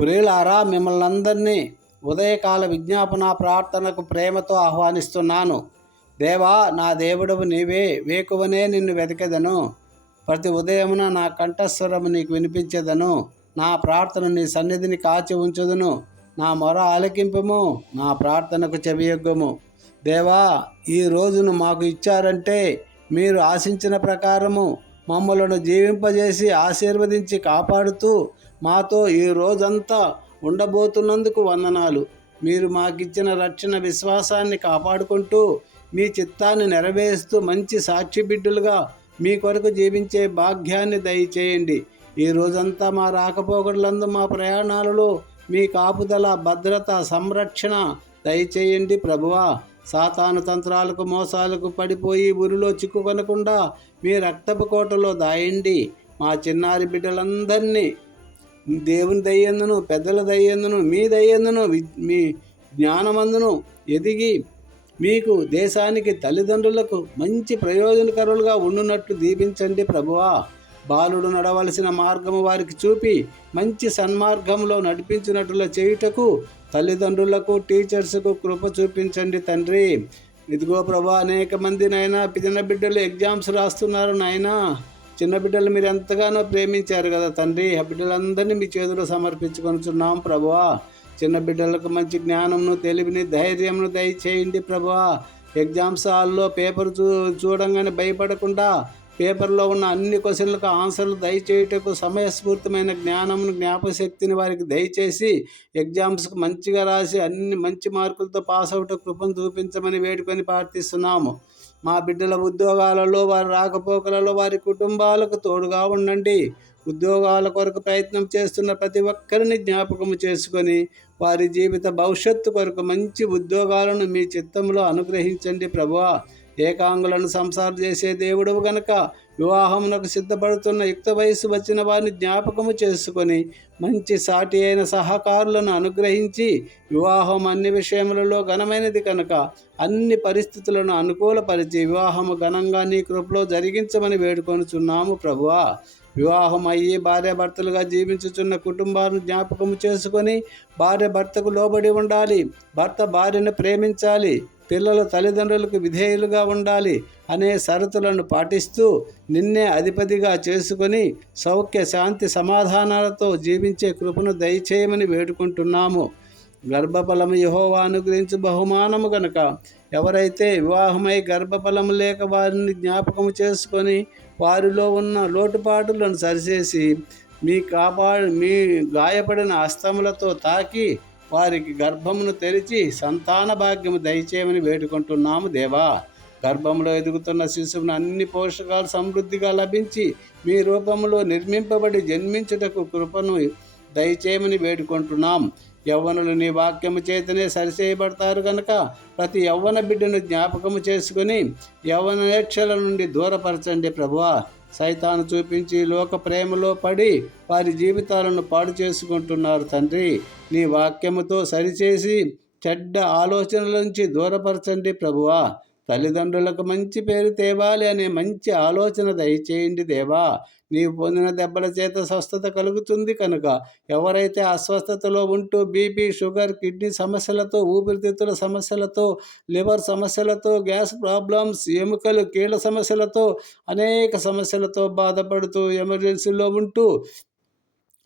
ప్రియులారా, మిమ్మల్ని అందరినీ ఉదయకాల విజ్ఞాపన ప్రార్థనకు ప్రేమతో ఆహ్వానిస్తున్నాను. దేవా, నా దేవుడవు నీవే, వేకువనే నిన్ను వెతికెదను. ప్రతి ఉదయమున నా కంఠస్వరము నీకు వినిపించెదను. నా ప్రార్థన నీ సన్నిధిని కాచి ఉంచుదును. నా మొర ఆలకింపుము, నా ప్రార్థనకు చెవియొగ్గము. దేవా, ఈ రోజును మాకు ఇచ్చారంటే మీరు ఆశించిన ప్రకారము మమ్మలను జీవింపజేసి ఆశీర్వదించి కాపాడుతూ మాతో ఈ రోజంతా ఉండబోతున్నందుకు వందనాలు. మీరు మాకిచ్చిన రక్షణ విశ్వాసాన్ని కాపాడుకుంటూ మీ చిత్తాన్ని నెరవేరుస్తూ మంచి సాక్షి బిడ్డలుగా మీ కొరకు జీవించే భాగ్యాన్ని దయచేయండి. ఈ రోజంతా మా రాకపోకలందు మా ప్రయాణాలలో మీ కాపుదల, భద్రత, సంరక్షణ దయచేయండి ప్రభువా. సాతాను తంత్రాలకు, మోసాలకు పడిపోయి ఉరిలో చిక్కుకొనకుండా మీ రక్తపు కోటలో దాయండి. మా చిన్నారి బిడ్డలందరినీ దేవుని దయ్యందును, పెద్దల దయ్యందును, మీ దయ్యందును, మీ జ్ఞానమందును ఎదిగి మీకు, దేశానికి, తల్లిదండ్రులకు మంచి ప్రయోజనకరులుగా ఉండునట్లు దీవించండి ప్రభువా. బాలుడు నడవలసిన మార్గము వారికి చూపి మంచి సన్మార్గంలో నడిపించినట్లు చేయుటకు తల్లిదండ్రులకు, టీచర్స్కు కృప చూపించండి తండ్రి. ఇదిగో ప్రభా, అనేక మంది నాయనా చిన్న బిడ్డలు ఎగ్జామ్స్ రాస్తున్నారు నాయనా. చిన్న బిడ్డలు మీరు ఎంతగానో ప్రేమించారు కదా తండ్రి. ఆ బిడ్డలందరినీ మీ చేతిలో సమర్పించుకొనుచున్నాం ప్రభువా. చిన్న బిడ్డలకు మంచి జ్ఞానంను, తెలివిని, ధైర్యంను దయచేయండి ప్రభువా. ఎగ్జామ్స్ హాల్లో పేపర్ చూడంగానే భయపడకుండా పేపర్లో ఉన్న అన్ని క్వశ్చన్లకు ఆన్సర్లు దయచేయుటకు సమయస్ఫూర్తమైన జ్ఞానమును, జ్ఞాపశక్తిని వారికి దయచేసి ఎగ్జామ్స్కి మంచిగా రాసి అన్ని మంచి మార్కులతో పాస్ అవుట్ కృపను చూపించమని వేడుకొని ప్రార్థిస్తున్నాము. మా బిడ్డల ఉద్యోగాలలో, వారి రాకపోకలలో, వారి కుటుంబాలకు తోడుగా ఉండండి. ఉద్యోగాల కొరకు ప్రయత్నం చేస్తున్న ప్రతి ఒక్కరిని జ్ఞాపకము చేసుకొని వారి జీవిత భవిష్యత్తు కొరకు మంచి ఉద్యోగాలను మీ చిత్తంలో అనుగ్రహించండి ప్రభువా. ఏకాంగులను సంసారం చేసే దేవుడవు గనక వివాహమునకు సిద్ధపడుతున్న యుక్త వయసు వచ్చిన వారిని జ్ఞాపకము చేసుకొని మంచి సాటి అయిన సహకారులను అనుగ్రహించి, వివాహం అన్ని విషయములలో ఘనమైనది కనుక అన్ని పరిస్థితులను అనుకూలపరిచి వివాహము ఘనంగా నీ కృపలో జరిగించమని వేడుకొనుచున్నాము ప్రభువా. వివాహం అయ్యి భార్యాభర్తలుగా జీవించుచున్న కుటుంబాలను జ్ఞాపకము చేసుకొని భార్య భర్తకు లోబడి ఉండాలి, భర్త భార్యను ప్రేమించాలి, పిల్లలు తల్లిదండ్రులకు విధేయులుగా ఉండాలి అనే షరతులను పాటిస్తూ నిన్నే అధిపతిగా చేసుకొని సౌఖ్య, శాంతి, సమాధానాలతో జీవించే కృపను దయచేయమని వేడుకుంటున్నాము. గర్భఫలము యెహోవా అనుగ్రహించు బహుమానము గనుక ఎవరైతే వివాహమై గర్భఫలము లేక వారిని జ్ఞాపకము చేసుకొని వారిలో ఉన్న లోటుపాటులను సరిచేసి మీ గాయపడిన హస్తములతో తాకి వారికి గర్భమును తెరిచి సంతాన భాగ్యము దయచేయమని వేడుకుంటున్నాము దేవా. గర్భంలో ఎదుగుతున్న శిశువును అన్ని పోషకాలు సమృద్ధిగా లభించి మీ రూపంలో నిర్మింపబడి జన్మించుటకు కృపను దయచేయమని వేడుకుంటున్నాం. యవ్వనులు నీ వాక్యము చేతనే సరిచేయబడతారు కనుక ప్రతి యవ్వన బిడ్డను జ్ఞాపకము చేసుకుని యవ్వనేచ్ఛల నుండి దూరపరచండి ప్రభువా. సైతాను చూపించి లోక ప్రేమలో పడి వారి జీవితాలను పాడు చేసుకుంటున్నారు తండ్రి. నీ వాక్యముతో సరిచేసి చెడ్డ ఆలోచనల నుంచి దూరపరచండి ప్రభువా. తల్లిదండ్రులకు మంచి పేరు తేవాలి అనే మంచి ఆలోచన దయచేయండి దేవా. నీవు పొందిన దెబ్బల చేత స్వస్థత కలుగుతుంది కనుక ఎవరైతే అస్వస్థతలో ఉంటూ బీపీ, షుగర్, కిడ్నీ సమస్యలతో, ఊపిరితిత్తుల సమస్యలతో, లివర్ సమస్యలతో, గ్యాస్ ప్రాబ్లమ్స్, ఎముకలు, కీళ్ళ సమస్యలతో, అనేక సమస్యలతో బాధపడుతూ ఎమర్జెన్సీలో ఉంటూ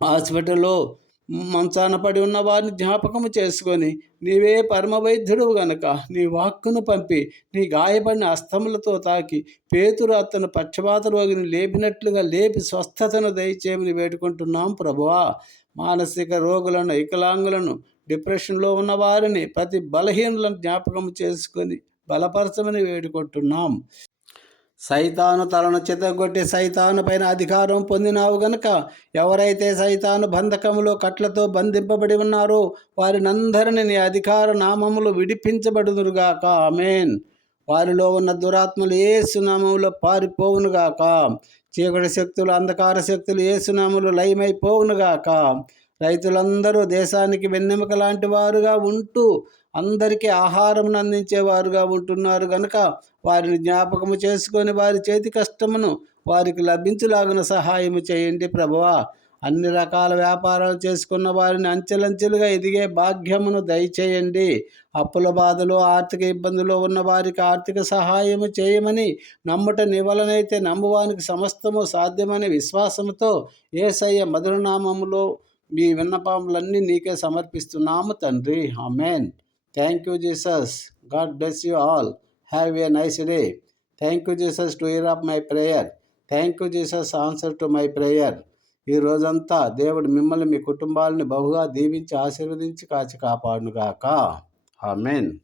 హాస్పిటల్లో మంచాన పడి ఉన్న వారిని జ్ఞాపకము చేసుకొని నీవే పరమ వైద్యుడు గనక నీ వాక్కును పంపి నీ గాయపడిన హస్తములతో తాకి పేతురు అతను పక్షవాత రోగిని లేపినట్లుగా లేపి స్వస్థతను దయచేయమని వేడుకుంటున్నాం ప్రభువా. మానసిక రోగులను, వికలాంగులను, డిప్రెషన్లో ఉన్న వారిని, ప్రతి బలహీనులను జ్ఞాపకం చేసుకొని బలపరచమని వేడుకుంటున్నాం. సైతాను తలను చితగొట్టి సైతాను పైన అధికారం పొందినావు గనుక ఎవరైతే సైతాను బంధకములో కట్లతో బంధింపబడి ఉన్నారో వారినందరినీ నీ అధికార నామములు విడిపించబడుదురుగాక. ఆమేన్. వారిలో ఉన్న దురాత్మలు యేసు నామములో పారిపోవునుగాక. చీకటి శక్తులు, అంధకార శక్తులు యేసు నామములో లయమైపోవునుగాక. రైతులందరూ దేశానికి వెన్నెముక లాంటి వారుగా ఉంటూ అందరికీ ఆహారం అందించేవారుగా ఉంటున్నారు గనుక వారిని జ్ఞాపకము చేసుకొని వారి చేతి కష్టమును వారికి లభించులాగున సహాయము చేయండి ప్రభువా. అన్ని రకాల వ్యాపారాలు చేసుకున్న వారిని అంచెలంచెలుగా ఎదిగే భాగ్యమును దయచేయండి. అప్పుల బాధలు, ఆర్థిక ఇబ్బందులు ఉన్న వారికి ఆర్థిక సహాయము చేయమని నమ్ముట నీ వలనైతే నమ్మువానికి సమస్తము సాధ్యమని విశ్వాసముతో యేసయ్య మధురనామములో మీ విన్నపములన్నీ నీకే సమర్పిస్తున్నాము తండ్రి. Amen. Thank you Jesus. God bless you all. Have a nice day. Thank you Jesus to hear of my prayer. Thank you Jesus answer to my prayer. ఈ రోజంతా దేవుడు మిమ్మల్ని మీ కుటుంబాలని బహుగా దీవించి ఆశీర్వదించి కాచి కాపాడునుగాక. ఆమెన్.